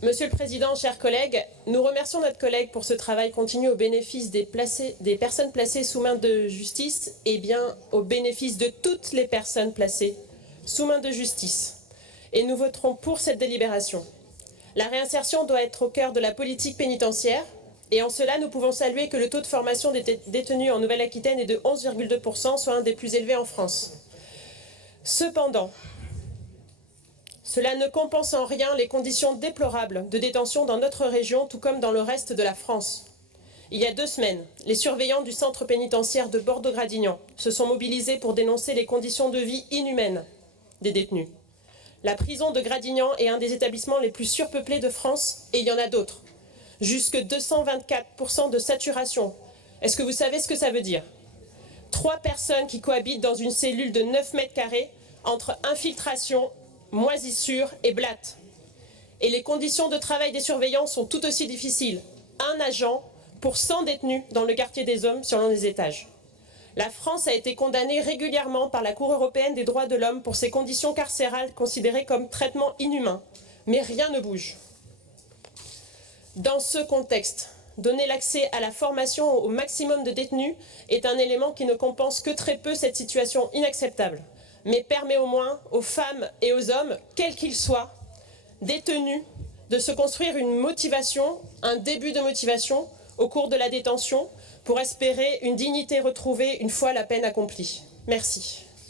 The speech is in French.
Monsieur le Président, chers collègues, nous remercions notre collègue pour ce travail continu au bénéfice des personnes placées sous main de justice et bien au bénéfice de toutes les personnes placées sous main de justice. Et nous voterons pour cette délibération. La réinsertion doit être au cœur de la politique pénitentiaire et en cela, nous pouvons saluer que le taux de formation des détenus en Nouvelle-Aquitaine est de 11,2%, soit un des plus élevés en France. Cependant, cela ne compense en rien les conditions déplorables de détention dans notre région, tout comme dans le reste de la France. Il y a 2 semaines, les surveillants du centre pénitentiaire de Bordeaux-Gradignan se sont mobilisés pour dénoncer les conditions de vie inhumaines des détenus. La prison de Gradignan est un des établissements les plus surpeuplés de France et il y en a d'autres. Jusque 224% de saturation. Est-ce que vous savez ce que ça veut dire? 3 personnes qui cohabitent dans une cellule de 9 mètres carrés entre infiltration, moisissure et blatte. Et les conditions de travail des surveillants sont tout aussi difficiles. Un agent pour 100 détenus dans le quartier des Hommes selon les étages. La France a été condamnée régulièrement par la Cour européenne des droits de l'homme pour ses conditions carcérales considérées comme traitement inhumain. Mais rien ne bouge. Dans ce contexte, donner l'accès à la formation au maximum de détenus est un élément qui ne compense que très peu cette situation inacceptable, mais permet au moins aux femmes et aux hommes, quels qu'ils soient, détenus, de se construire une motivation, un début de motivation au cours de la détention pour espérer une dignité retrouvée une fois la peine accomplie. Merci.